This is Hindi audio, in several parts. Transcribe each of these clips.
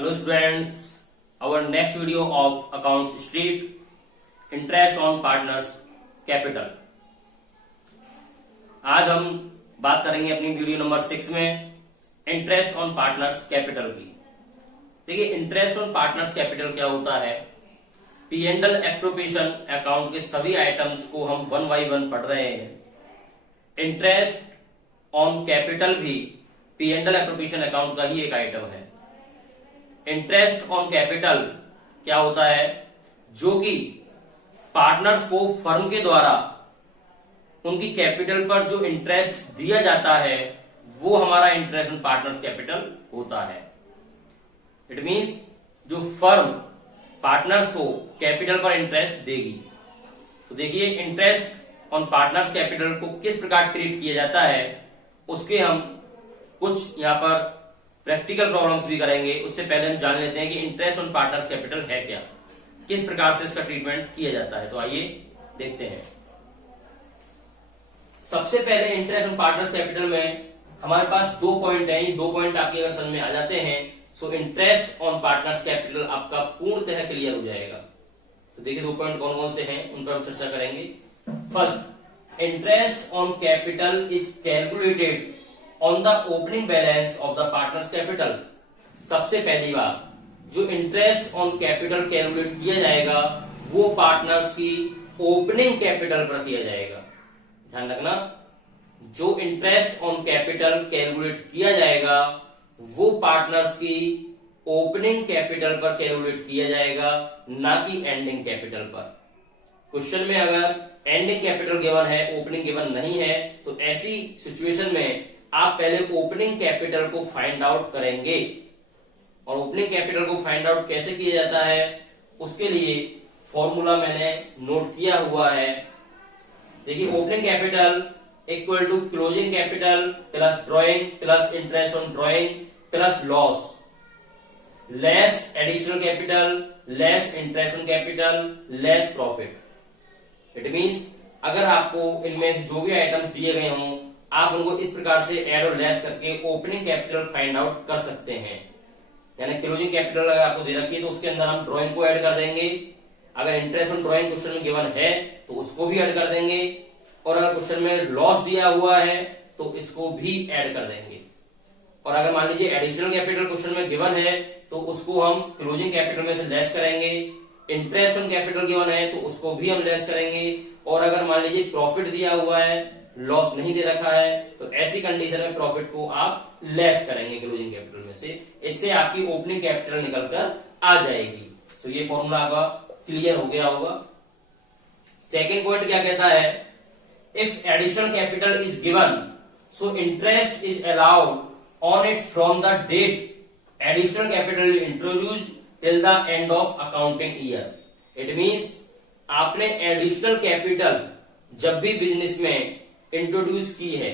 Hello students, our next video of accounts street, interest on partners capital। आज हम बात करेंगे अपनी वीडियो नंबर 6 में इंटरेस्ट ऑन पार्टनर्स कैपिटल की। देखिए इंटरेस्ट ऑन पार्टनर्स कैपिटल क्या होता है। P and L appropriation account के सभी आइटम्स को हम वन बाई वन पढ़ रहे हैं। इंटरेस्ट ऑन कैपिटल भी P and L appropriation account का ही एक आइटम है। इंटरेस्ट ऑन कैपिटल क्या होता है, जो कि पार्टनर्स को फर्म के द्वारा उनकी कैपिटल पर जो इंटरेस्ट दिया जाता है वो हमारा इंटरेस्ट ऑन पार्टनर्स कैपिटल होता है। इट मींस जो फर्म पार्टनर्स को कैपिटल पर इंटरेस्ट देगी। तो देखिए इंटरेस्ट ऑन पार्टनर्स कैपिटल को किस प्रकार ट्रीट किया जाता है, उसके हम कुछ यहां पर प्रैक्टिकल प्रॉब्लम्स भी करेंगे। उससे पहले हम जान लेते हैं कि इंटरेस्ट ऑन पार्टनर्स कैपिटल है क्या, किस प्रकार से इसका ट्रीटमेंट किया जाता है। तो आइए देखते हैं। सबसे पहले इंटरेस्ट ऑन पार्टनर्स कैपिटल में हमारे पास 2 पॉइंट है। ये 2 पॉइंट आपके अगर समझ में आ जाते हैं सो इंटरेस्ट ऑन पार्टनर्स कैपिटल आपका पूर्णतः क्लियर हो जाएगा। तो देखिए 2 पॉइंट कौन कौन से हैं उन पर हम चर्चा करेंगे। First, interest on capital is calculated on the opening balance of the partners capital. सबसे पहली बात, जो इंटरेस्ट ऑन कैपिटल कैलकुलेट किया जाएगा वो पार्टनर्स की ओपनिंग कैपिटल पर किया जाएगा। ध्यान रखना, जो इंटरेस्ट ऑन कैपिटल कैलकुलेट किया जाएगा वो पार्टनर्स की ओपनिंग कैपिटल पर कैलकुलेट किया जाएगा, ना कि एंडिंग कैपिटल पर। क्वेश्चन में अगर एंडिंग कैपिटल गिवन है, ओपनिंग गिवन नहीं है, तो ऐसी सिचुएशन में आप पहले ओपनिंग कैपिटल को फाइंड आउट करेंगे। और ओपनिंग कैपिटल को फाइंड आउट कैसे किया जाता है उसके लिए फॉर्मूला मैंने नोट किया हुआ है। देखिए opening capital equal to closing capital plus drawing plus interest on drawing plus loss less additional capital less interest on capital less profit. It means अगर आपको इनमें से जो भी आइटम्स दिए गए हों आप उनको इस प्रकार से ऐड और लेस करके ओपनिंग कैपिटल फाइंड आउट कर सकते हैं। यानी क्लोजिंग कैपिटल अगर आपको दे रखी है तो उसके अंदर हम ड्रॉइंग को ऐड कर देंगे। अगर इंटरेस्ट ऑन ड्रॉइंग क्वेश्चन में गिवन है तो उसको भी ऐड कर देंगे, और अगर क्वेश्चन में लॉस दिया हुआ है तो इसको भी ऐड कर देंगे। और अगर मान लीजिए एडिशनल कैपिटल क्वेश्चन में गिवन है तो उसको हम क्लोजिंग कैपिटल में से लेस करेंगे। इंटरेस्ट ऑन कैपिटल गिवन है तो उसको भी हम लेस करेंगे। और अगर मान लीजिए प्रॉफिट दिया हुआ है, लॉस नहीं दे रखा है, तो ऐसी कंडीशन में प्रॉफिट को आप लेस करेंगे क्लोजिंग कैपिटल में से। इससे आपकी ओपनिंग कैपिटल निकलकर आ जाएगी। तो ये फॉर्मूला आपका क्लियर हो गया होगा। सेकेंड पॉइंट क्या कहता है, if additional capital is given so interest is allowed on it from the date additional capital introduced till the end of accounting year. It means आपने एडिशनल कैपिटल जब भी बिजनेस में इंट्रोड्यूस की है,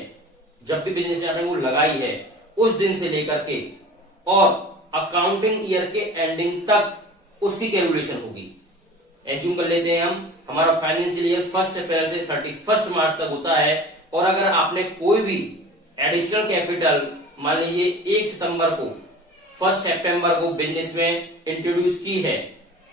जब भी बिजनेस में आपने वो लगाई है, उस दिन से लेकर के और अकाउंटिंग ईयर के एंडिंग तक उसकी कैलकुलेशन होगी। एज्यूम कर लेते हैं हम हमारा फाइनेंशियल ईयर 1 अप्रैल से 31 मार्च तक होता है, और अगर आपने कोई भी एडिशनल कैपिटल मान लीजिए 1 सितंबर को 1 सितंबर को बिजनेस में इंट्रोड्यूस की है,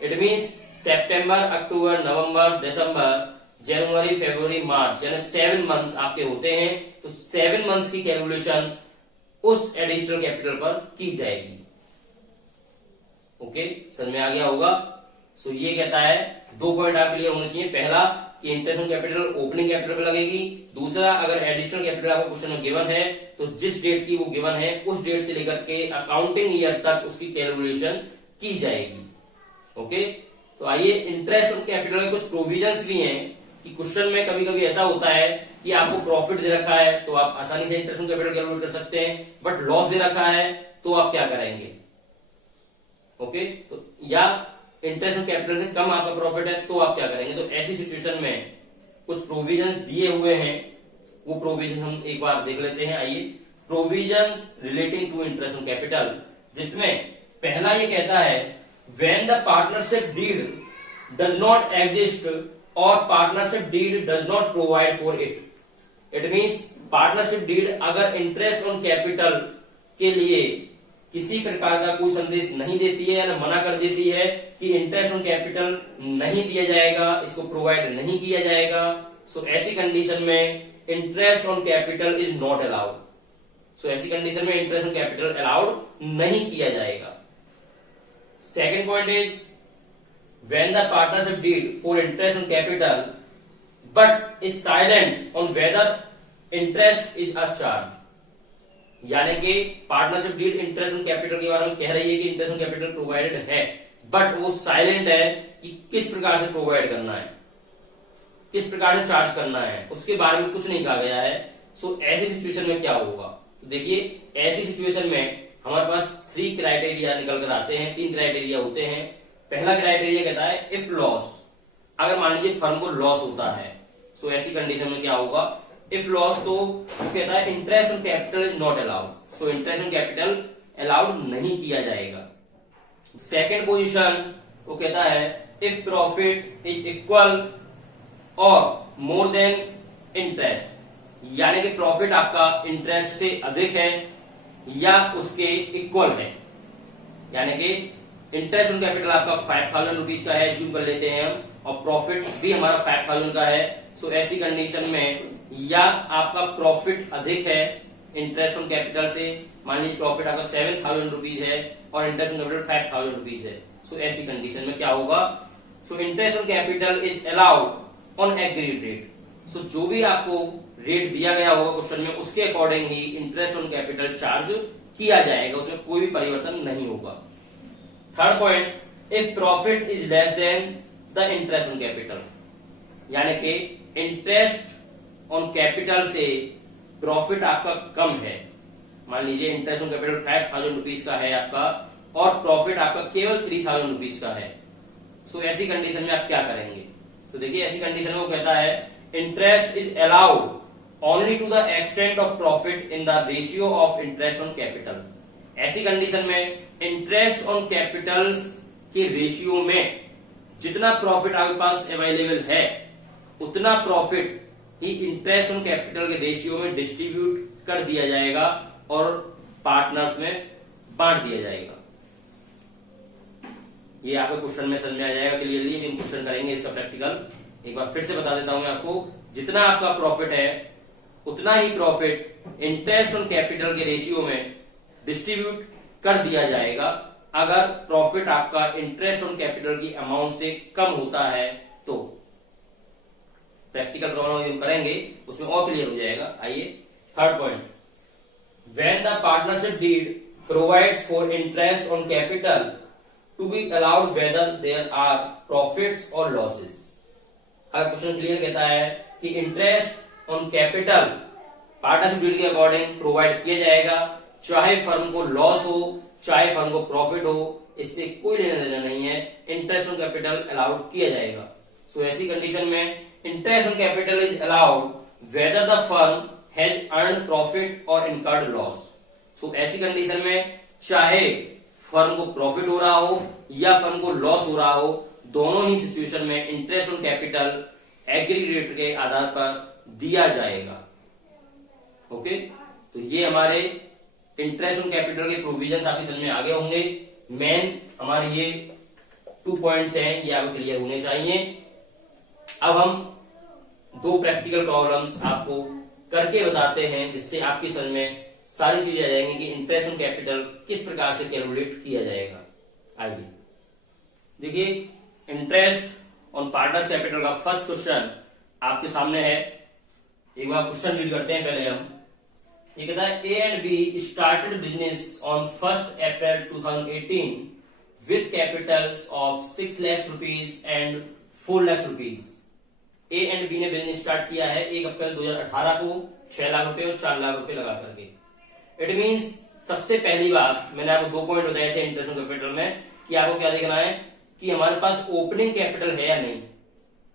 इट मींस सितंबर अक्टूबर नवंबर दिसंबर जनवरी फरवरी मार्च यानी 7 मंथ्स आपके होते हैं, तो 7 मंथ्स की कैलकुलेशन उस एडिशनल कैपिटल पर की जाएगी। ओके, समझ में आ गया होगा। सो ये कहता है 2 पॉइंट आप क्लियर होने चाहिए। पहला कि interest on capital opening capital पर लगेगी। दूसरा, अगर एडिशनल कैपिटल आपको क्वेश्चन में गिवन है तो जिस डेट की वो गिवन है उस डेट से लेकर के अकाउंटिंग ईयर तक उसकी कैलकुलेशन की जाएगी। ओके, तो आइए इंटरेस्ट ऑन कैपिटल के कुछ प्रोविजंस भी हैं कि क्वेश्चन में कभी कभी ऐसा होता है कि आपको प्रॉफिट दे रखा है तो आप आसानी से इंटरेस्ट ऑन कैपिटल कैलकुलेट कर सकते हैं, बट लॉस दे रखा है तो आप क्या करेंगे। ओके, तो या इंटरेस्ट ऑन कैपिटल से कम आपका प्रॉफिट है तो आप क्या करेंगे। तो ऐसी सिचुएशन में कुछ प्रोविजंस दिए हुए हैं, वो प्रोविजन हम एक बार देख लेते हैं। आइए, provisions relating to interest on capital, जिसमें पहला ये कहता है when the partnership deed does not exist और partnership deed does not provide for it. It means partnership deed अगर इंटरेस्ट ऑन कैपिटल के लिए किसी प्रकार का कोई संदेश नहीं देती है या मना कर देती है कि इंटरेस्ट ऑन कैपिटल नहीं दिया जाएगा, इसको प्रोवाइड नहीं किया जाएगा, सो ऐसी कंडीशन में interest on capital is not allowed. So ऐसी कंडीशन में इंटरेस्ट ऑन कैपिटल अलाउड नहीं किया जाएगा। Second point is when the partnership deed for interest on capital but is silent on whether interest is a charge. यानी कि partnership deed interest on capital के बारे में कह रही है कि इंटरेस्ट ऑन कैपिटल प्रोवाइडेड है, बट वो साइलेंट है कि किस प्रकार से प्रोवाइड करना है, किस प्रकार से चार्ज करना है, उसके बारे में कुछ नहीं कहा गया है। सो ऐसी सिचुएशन में क्या होगा, तो देखिए ऐसी सिचुएशन में हमारे पास 3 क्राइटेरिया निकल कर आते हैं, 3 क्राइटेरिया होते हैं। पहला क्राइटेरिया कहता है इफ लॉस, अगर मान लीजिए फर्म को लॉस होता है, सो ऐसी कंडीशन में क्या होगा, इफ लॉस तो कहता है interest on capital is not allowed, so interest on capital allowed नहीं किया जाएगा। सेकेंड पोजीशन वो कहता है इफ प्रॉफिट इज इक्वल और मोर देन इंटरेस्ट, यानी कि प्रॉफिट आपका इंटरेस्ट से अधिक है या उसके इक्वल है, यानी कि इंटरेस्ट ऑन कैपिटल आपका 5000 रुपीज का है, जूम कर लेते हैं हम, और प्रॉफिट भी हमारा 5000 का है। सो ऐसी कंडीशन में या आपका प्रॉफिट अधिक है इंटरेस्ट ऑन कैपिटल से, मान लीजिए प्रॉफिट आपका 7000 रुपीज है और इंटरेस्ट ऑन कैपिटल 5000 रुपीज है, सो ऐसी कंडीशन में क्या होगा, so interest on capital is allowed on agreed rate. So जो भी आपको रेट दिया गया होगा क्वेश्चन में, उसके according he interest on capital charge किया जाएगा, उसमें कोई भी परिवर्तन नहीं होगा। Third point, if profit is less than the interest on capital, यानी कि इंटरेस्ट ऑन कैपिटल से प्रॉफिट आपका कम है, मान लीजिए इंटरेस्ट ऑन कैपिटल 5000 रुपीज का है आपका और प्रॉफिट आपका केवल 3000 रुपीज का है, सो ऐसी कंडीशन में आप क्या करेंगे, तो देखिए ऐसी कंडीशन में वो कहता है interest is allowed only to the extent of profit in the ratio of interest on capital. ऐसी कंडीशन में इंटरेस्ट ऑन कैपिटल्स के रेशियो में जितना प्रॉफिट आपके पास अवेलेबल है उतना प्रॉफिट ही इंटरेस्ट ऑन कैपिटल के रेशियो में डिस्ट्रीब्यूट कर दिया जाएगा और पार्टनर्स में बांट दिया जाएगा। ये आपको क्वेश्चन में समझ में आ जाएगा क्लियरली, हम क्वेश्चन करेंगे इसका प्रैक्टिकल। एक बार फिर से बता देता हूं मैं आपको, जितना आपका प्रॉफिट है उतना ही प्रॉफिट इंटरेस्ट ऑन कैपिटल के रेशियो में डिस्ट्रीब्यूट कर दिया जाएगा। अगर प्रॉफिट आपका इंटरेस्ट ऑन कैपिटल की अमाउंट से कम होता है तो प्रैक्टिकल प्रॉब्लम हम करेंगे उसमें और क्लियर हो जाएगा। आइए third point, when the partnership deed provides for interest on capital to be allowed whether there are profits और लॉसेस। अगर क्वेश्चन क्लियर कहता है कि interest on capital partnership deed के अकॉर्डिंग प्रोवाइड किया जाएगा, चाहे फर्म को लॉस हो चाहे फर्म को प्रॉफिट हो, इससे कोई लेना देना नहीं है, इंटरेस्ट ऑन कैपिटल अलाउड किया जाएगा। सो ऐसी कंडीशन में interest on capital is allowed whether the firm has earn profit और इनकर्ड लॉस। सो ऐसी कंडीशन में चाहे फर्म को प्रॉफिट हो रहा हो या फर्म को लॉस हो रहा हो, दोनों ही सिचुएशन में इंटरेस्ट ऑन कैपिटल एग्रीगेट के आधार पर दिया जाएगा। ओके, तो ये हमारे इंटरेस्ट ऑन कैपिटल के प्रोविजंस आपकी समझ में आ गए होंगे। मेन हमारे ये 2 पॉइंट्स हैं, ये आपको क्लियर होने चाहिए। अब हम 2 प्रैक्टिकल प्रॉब्लम्स आपको करके बताते हैं जिससे आपकी समझ में सारी चीजें आ जाएंगी कि इंटरेस्ट ऑन कैपिटल किस प्रकार से कैलकुलेट किया जाएगा। आइए देखिए, इंटरेस्ट ऑन पार्टनर्स कैपिटल का फर्स्ट क्वेश्चन आपके सामने है। एक बार क्वेश्चन रीड करते हैं पहले हम। ये कहता है A and B started business on 1 April 2018 with capitals of 6 lakh rupees and 4 lakh rupees. A and B ने बिजनेस स्टार्ट किया है 1 अप्रैल 2018 को 6 लाख रुपए और 4 लाख रुपए लगा करके। इट मींस सबसे पहली बात मैंने आपको 2 पॉइंट बताए थे इंटरेस्ट ऑन कैपिटल में कि आपको क्या देखना है कि हमारे पास ओपनिंग कैपिटल है या नहीं,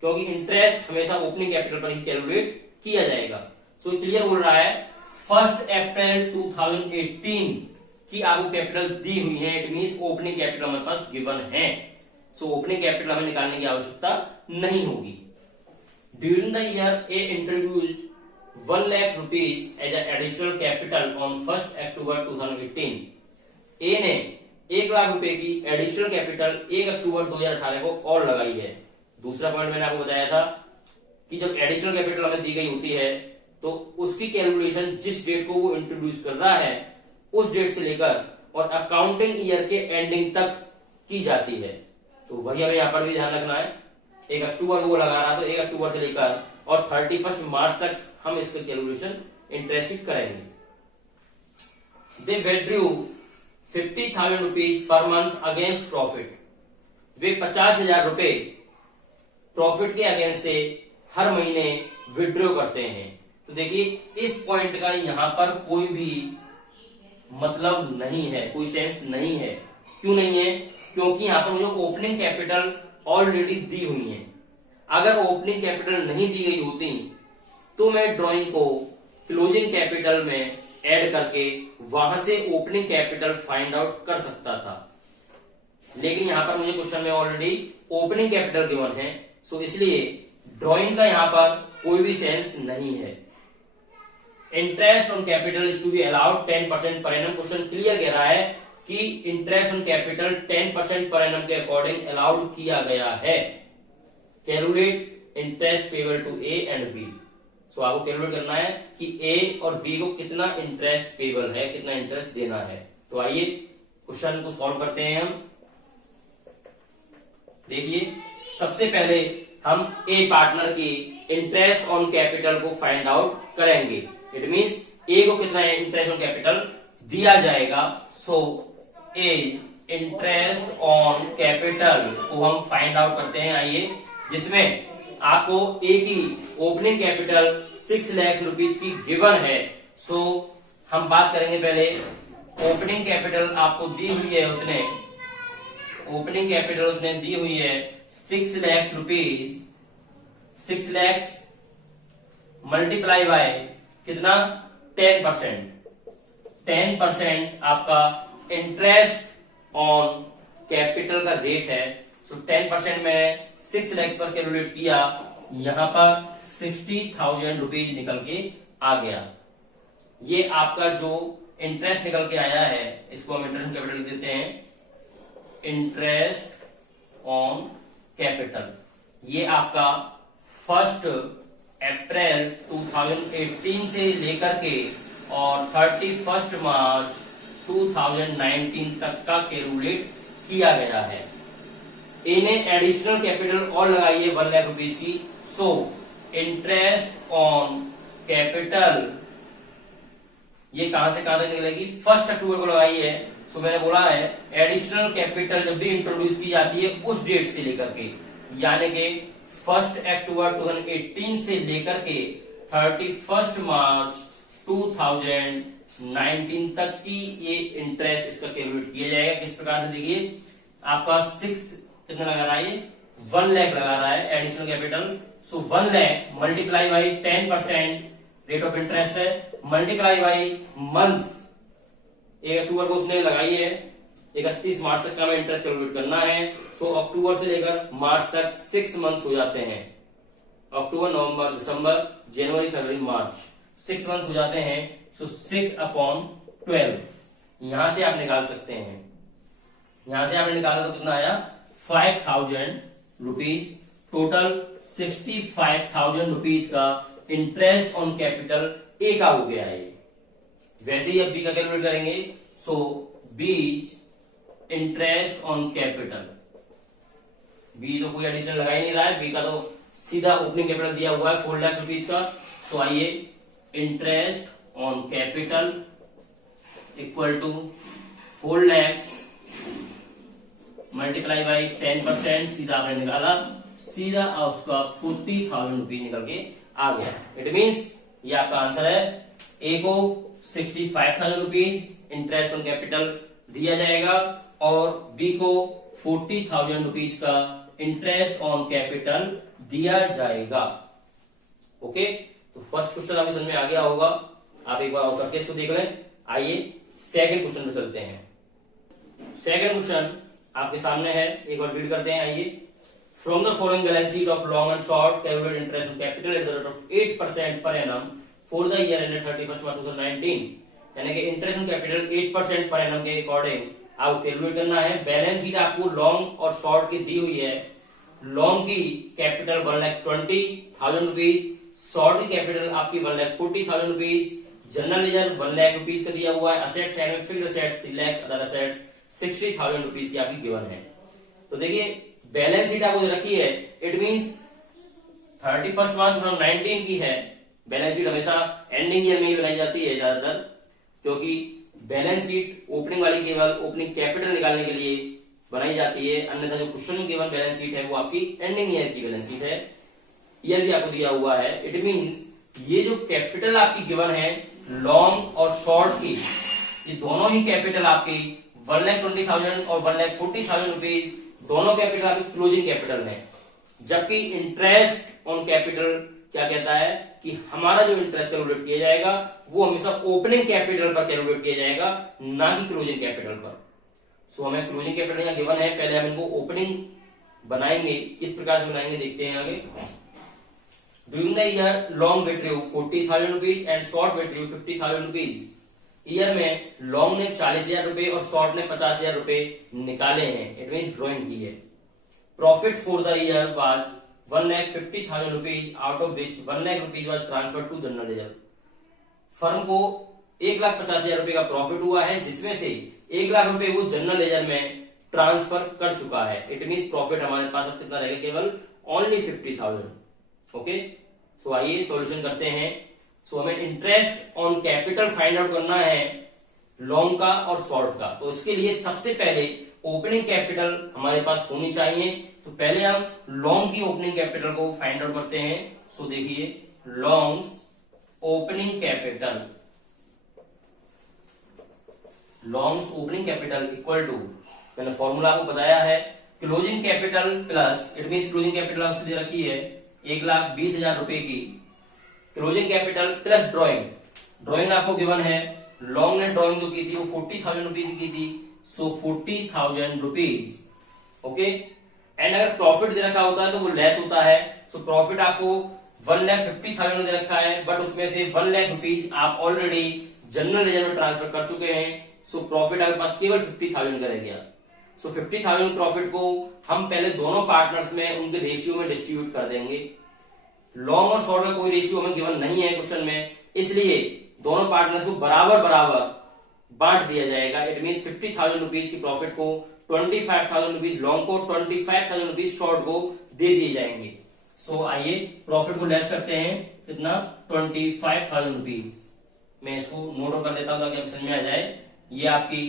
क्योंकि इंटरेस्ट हमेशा ओपनिंग कैपिटल पर ही कैलकुलेट किया जाएगा। सो क्लियर बोल रहा है 1 अप्रैल 2018 की आपको कैपिटल दी हुई है, इट मींस ओपनिंग कैपिटल हमारे पास गिवन है। सो ओपनिंग कैपिटल हमें निकालने की आवश्यकता नहीं होगी। During the year A introduced 1 lakh rupees as additional capital on 1 October 2018। A ने 1,00,000 रुपए की एडिशनल कैपिटल 1 अक्टूबर 2018 को और लगाई है। दूसरा पॉइंट मैंने आपको बताया था कि जब एडिशनल कैपिटल हमें दी गई होती है तो उसकी कैलकुलेशन जिस डेट को वो इंट्रोड्यूस कर रहा है उस डेट से लेकर और अकाउंटिंग ईयर के एंडिंग तक की जाती है। तो वही हमें यहाँ पर भी ध्यान रखना है। 1 अक्टूबर वो लगा रहा तो 1 अक्टूबर से लेकर और 31 मार्च तक हम इसका कैलकुलेशन इंटरेस्ट शीट करेंगे। They withdrew 50,000 rupees per month against profit. वे 50,000 रुपए प्रॉफिट के अगेंस्ट से हर महीने विड्रॉ करते हैं। तो देखिए इस पॉइंट का यहाँ पर कोई भी मतलब नहीं है, कोई सेंस नहीं है। क्यों नहीं है? क्योंकि यहाँ पर मुझे ओपनिंग कैपिटल ऑलरेडी दी हुई है। अगर ओपनिंग कैपिटल नहीं दी गई होती तो मैं ड्राइंग को क्लोजिंग कैपिटल में ऐड करके वहां से ओपनिंग कैपिटल फाइंड आउट कर सकता था, लेकिन यहां पर मुझे क्वेश्चन में ऑलरेडी ओपनिंग कैपिटल गिवन है, सो इसलिए ड्राइंग का यहां पर कोई भी सेंस नहीं है। Interest on capital is to be allowed 10% per annum. Question clear कह रहा है कि interest on capital 10% per annum के अकॉर्डिंग अलाउड किया गया है। Calculate interest payable to A and B. So आपको कैलकुलेट करना है कि ए और बी को कितना इंटरेस्ट पेबल है, कितना इंटरेस्ट देना है। तो आइए क्वेश्चन को सॉल्व करते हैं हम। देखिए सबसे पहले हम ए पार्टनर की इंटरेस्ट ऑन कैपिटल को फाइंड आउट करेंगे। इट मींस ए को कितना इंटरेस्ट ऑन कैपिटल दिया जाएगा। So as interest on capital को हम फाइंड आउट करते हैं। आइए, जिसमें आपको ए की ओपनिंग कैपिटल 6 लाख रुपीज की गिवन है। सो हम बात करेंगे पहले ओपनिंग कैपिटल आपको दी हुई है, उसने ओपनिंग कैपिटल उसने दी हुई है 6 lakh rupees. 6 lakh multiply by कितना 10%। 10% आपका इंटरेस्ट ऑन कैपिटल का रेट है। सो 10% में 6 लाख पर कैलकुलेट किया, यहां पर 60,000 रुपीज निकल के आ गया। ये आपका जो इंटरेस्ट निकल के आया है इसको हम इंटरेस्ट कैपिटल लिख देते हैं। इंटरेस्ट ऑन कैपिटल ये आपका 1 अप्रैल 2018 से लेकर के और 31 मार्च 2019 तक का कैलकुलेट किया गया है। ए ने एडिशनल कैपिटल और लगाई है 1 लाख रुपीज की। सो इंटरेस्ट ऑन कैपिटल ये कहां से कहां तक निकलेगी? 1 अक्टूबर को लगाई है। सो मैंने बोला है एडिशनल कैपिटल जब भी इंट्रोड्यूस की जाती है उस डेट से लेकर के, यानी कि 1 अक्टूबर 2018 से लेकर के 31 मार्च 2019 तक की ये इंटरेस्ट इसका कैलकुलेट किया जाएगा। किस प्रकार से? देखिए आपका 6 कितना लगा रहा है? 1 लाख लगा रहा है additional capital. So 1 lakh multiply by 10% rate of interest है, मल्टीप्लाई बाई मंथ्स। 1 अक्टूबर को उसने लगाई है, 31 मार्च तक का हमें इंटरेस्ट कैलकुलेट करना है। सो अक्टूबर से लेकर मार्च तक 6 मंथ्स हो जाते हैं। अक्टूबर, नवंबर, दिसंबर, जनवरी, फरवरी, मार्च 6 मंथ्स हो जाते हैं। सो 6/12 यहां से आप निकाल सकते हैं। यहां से आपने निकाला तो कितना आया? 5,000 रुपीज। टोटल 65,000 रुपीज का इंटरेस्ट ऑन कैपिटल ए का हो गया है। वैसे ही अब बी का कैलकुलेट करेंगे। सो बीज इंटरेस्ट ऑन कैपिटल, बी तो कोई एडिशनल लगा ही नहीं रहा है, बी का तो सीधा ओपनिंग कैपिटल दिया हुआ है 4 लाख रुपीज का। सो आइए interest on capital equal to 4 lakh multiply by 10%। सीधा आपने निकाला, सीधा उसका 40,000 रुपीज निकल के आ गया। इट मीन्स ये आपका आंसर है। ए को 65,000 रुपीज इंटरेस्ट ऑन कैपिटल दिया जाएगा और बी को 40,000 रुपीज का इंटरेस्ट ऑन कैपिटल दिया जाएगा। ओके, तो फर्स्ट क्वेश्चन आपकी समझ में आ गया होगा। आप एक बार और करके इसको देख लें। आइए सेकंड क्वेश्चन पे चलते हैं। सेकंड क्वेश्चन आपके सामने है, एक बार रीड करते हैं। आइए, from the following balance sheet of long and short calculate interest on capital at the rate of 8% per annum for the year ended 31st March 2019 यानी कि interest on capital 8% per annum के अकॉर्डिंग आपको कैलकुलेट करना है। बैलेंस शीट आपको लॉन्ग और शॉर्ट की दी हुई है। लॉन्ग की कैपिटल 1,20,000 रुपीज, शॉर्ट की कैपिटल आपकी 1,40,000 rupees, general ledger 1 lakh rupees का दिया हुआ है, असेट्स साइड में fixed assets 3 lakh, other assets 60,000 rupees की आपकी गिवन है। तो देखिए बैलेंस शीट आपको रखी है, इट मींस 31 मार्च 2019 की है। बैलेंस शीट हमेशा एंडिंग ईयर में ही बनाई जाती है ज्यादातर, क्योंकि बैलेंस शीट ओपनिंग वाली केवल ओपनिंग कैपिटल निकालने के लिए बनाई जाती है, अन्यथा जो क्वेश्चन में केवल बैलेंस शीट है वो आपकी एंडिंग ईयर की बैलेंस शीट है। ईयर भी आपको दिया हुआ है। इट मींस ये जो कैपिटल आपकी गिवन है लॉन्ग और शॉर्ट की, ये दोनों ही कैपिटल आपकी 1,20,000 और 1,40,000 रुपीज दोनों कैपिटल आपकी क्लोजिंग कैपिटल है। जबकि इंटरेस्ट ऑन कैपिटल क्या कहता है कि हमारा जो इंटरेस्ट कैलकुलेट किया जाएगा वो हमेशा ओपनिंग कैपिटल पर कैलकुलेट किया जाएगा, ना कि क्लोजिंग कैपिटल पर। सो हमें क्लोजिंग कैपिटल यहाँ गिवन है, पहले हम इनको ओपनिंग बनाएंगे। किस प्रकार से बनाएंगे देखते हैं आगे। During the year long withdraw 40,000 rupees and short withdraw 50,000 rupees. Year में लॉन्ग ने 40,000 रुपए और शॉर्ट ने 50,000 रुपए निकाले हैं, इट मीन ड्रॉइंग की है। Profit for the year was 1,50,000 rupees, out of which 1 lakh rupees was transfer to general ledger. Firm को 1,50,000 रुपए का प्रॉफिट हुआ है, जिसमें से 1 लाख रुपए वो जनरल लेजर में ट्रांसफर कर चुका है। इट मीन प्रॉफिट हमारे पास अब कितना रहेगा, केवल ओनली 50,000। ओके, सो आइए सॉल्यूशन करते हैं। सो हमें interest on capital find out करना है लॉन्ग का और शॉर्ट का। तो इसके लिए सबसे पहले ओपनिंग कैपिटल हमारे पास होनी चाहिए। तो पहले हम लॉन्ग की ओपनिंग कैपिटल को फाइंड आउट करते हैं। सो देखिए Long's opening capital, Long's opening capital equal to, मैंने फॉर्मूला आपको बताया है, closing capital plus, it mean closing capital आपसे दे रखी है 1,20,000 रुपए की, closing capital plus drawing. Drawing आपको गिवन है, लॉन्ग ने ड्रॉइंग जो की थी वो 40,000 रुपीज की थी, सो 40,000 रुपीज। ओके, एंड अगर प्रॉफिट दे रखा होता है तो वो लेस होता है। सो प्रॉफिट आपको 1,50,000 दे रखा है, बट उसमें से 1 लाख रुपीज आप ऑलरेडी जनरल लेजर में ट्रांसफर कर चुके हैं। सो प्रॉफिट आपके पास केवल 50,000 का रह गया। सो 50,000 प्रॉफिट को हम पहले दोनों पार्टनर्स में उनके रेशियो में डिस्ट्रीब्यूट कर देंगे। लॉन्ग और शॉर्ट का कोई रेशियो हमें गिवन नहीं है क्वेश्चन में, इसलिए दोनों पार्टनर्स को बराबर बराबर बांट दिया जाएगा। इट मीन 50,000 रुपीज की प्रॉफिट को 25,000 रुपीज लॉन्ग को, 25,000 रुपीज शॉर्ट को दे दिए जाएंगे। सो आइए प्रॉफिट को लेस करते हैं, कितना, 25,000 रुपीज। मैं इसको नोट आउट कर देता हूं ताकि समझ में आ जाए। ये आपकी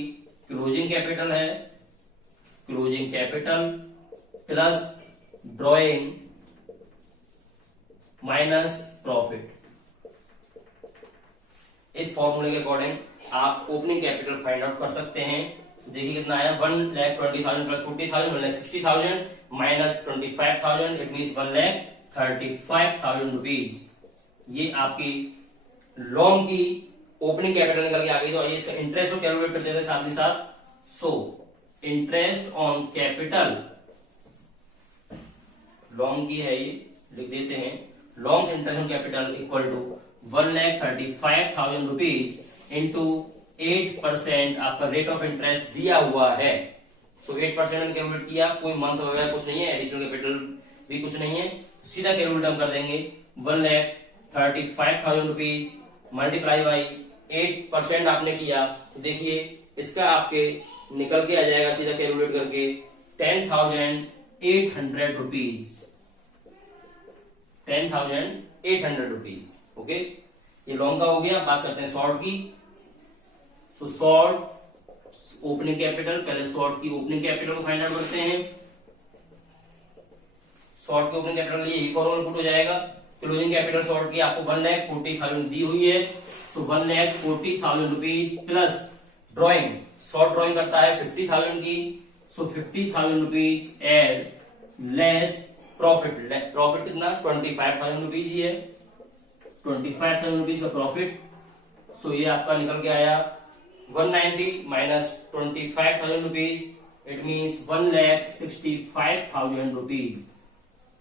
क्लोजिंग कैपिटल है, closing capital plus drawing minus profit. इस फॉर्मूले के अकॉर्डिंग आप ओपनिंग कैपिटल फाइंड आउट कर सकते हैं। तो देखिए कितना आया, 1,20,000 plus 40,000 1,60,000 minus 25,000, it mean 1,35,000 rupees. ये आपकी लॉन्ग की ओपनिंग कैपिटल निकल के आ गई। तो आइए इसका इंटरेस्ट को कैलकुलेट करते हैं साथ ही साथ। So interest on capital, Long की है ये, लिख देते हैं, Long interest on capital equal to 1,35,000 rupees into 8% आपका रेट ऑफ इंटरेस्ट दिया हुआ है। सो 8% हमने कैलकुलेट किया, कोई मंथ वगैरह कुछ नहीं है, एडिशनल कैपिटल भी कुछ नहीं है, सीधा कैलकुलेट हम कर देंगे 1,35,000 रुपीज मल्टीप्लाई बाई 8% आपने किया। तो देखिए इसका आपके निकल के आ जाएगा सीधा कैलकुलेट करके 10,800 रुपीज, 10,800 रुपीज। ओके, ये लॉन्ग का हो गया। बात करते हैं शॉर्ट की। सो शॉर्ट ओपनिंग कैपिटल, पहले शॉर्ट की ओपनिंग कैपिटल को फाइंड आउट करते हैं। शॉर्ट की ओपनिंग कैपिटल लिए यही फॉर्मूला पुट हो जाएगा। क्लोजिंग कैपिटल शॉर्ट की आपको 1,40,000 दी हुई है, so 1,40,000 rupees plus drawing, Short drawing करता है 50,000 की, so 50,000 rupees add less profit. Profit कितना, 25,000 रुपीज ही है, 25,000 रुपीज का प्रॉफिट। सो ये आपका निकल के आया 190 minus 25,000 rupees, it means 1,65,000 rupees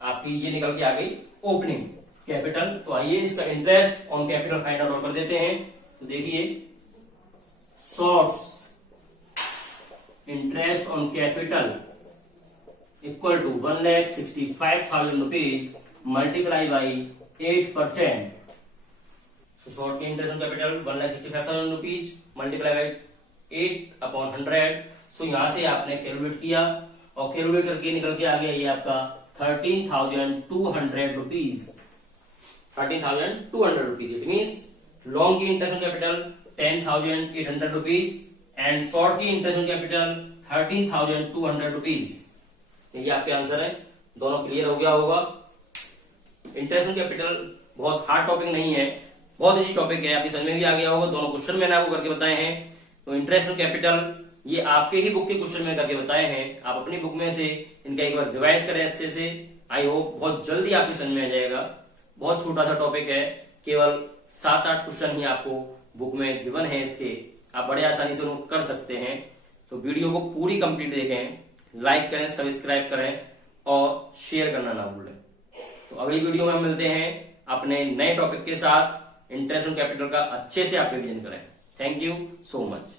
आपकी ये निकल के आ गई ओपनिंग कैपिटल। तो आइए इसका interest on capital find out कर देते हैं। तो देखिए Short's interest on capital equal to 1,65,000 rupees multiply by 8%. So short interest on capital 1,65,000 rupees multiply by 8/100. So यहां से आपने कैलकुलेट किया और कैलकुलेट करके निकल के आ गया ये आपका 13,200 rupees. 13,200 rupees. It means long की interest on capital 10,800 rupees and short की इंटरेस्ट ऑन कैपिटल 13,200 रुपीज. ये आपके आंसर है. दोनों क्लियर हो गया होगा. इंटरेस्ट ऑन कैपिटल बहुत हार्ड टॉपिक नहीं है, बहुत इजी टॉपिक है. आपकी समझ में भी आ गया होगा. दोनों क्वेश्चन मैंने आपको करके बताए हैं. तो इंटरेस्ट ऑन कैपिटल ये आपके ही बुक के क्वेश्चन में करके बताए हैं. आप अपनी बुक में से इनका एक बार रिवाइज करें अच्छे से. आई होप बहुत जल्दी आपकी समझ में आ जाएगा. बहुत छोटा सा टॉपिक है, केवल 7-8 क्वेश्चन ही आपको बुक में गिवन है. इसके आप बड़े आसानी से उनको कर सकते हैं. तो वीडियो को पूरी कंप्लीट देखें, लाइक करें, सब्सक्राइब करें और शेयर करना ना भूलें. तो अगली वीडियो में हम मिलते हैं अपने नए टॉपिक के साथ. इंटरेस्ट ऑन कैपिटल का अच्छे से आप रिवीजन करें. Thank you so much.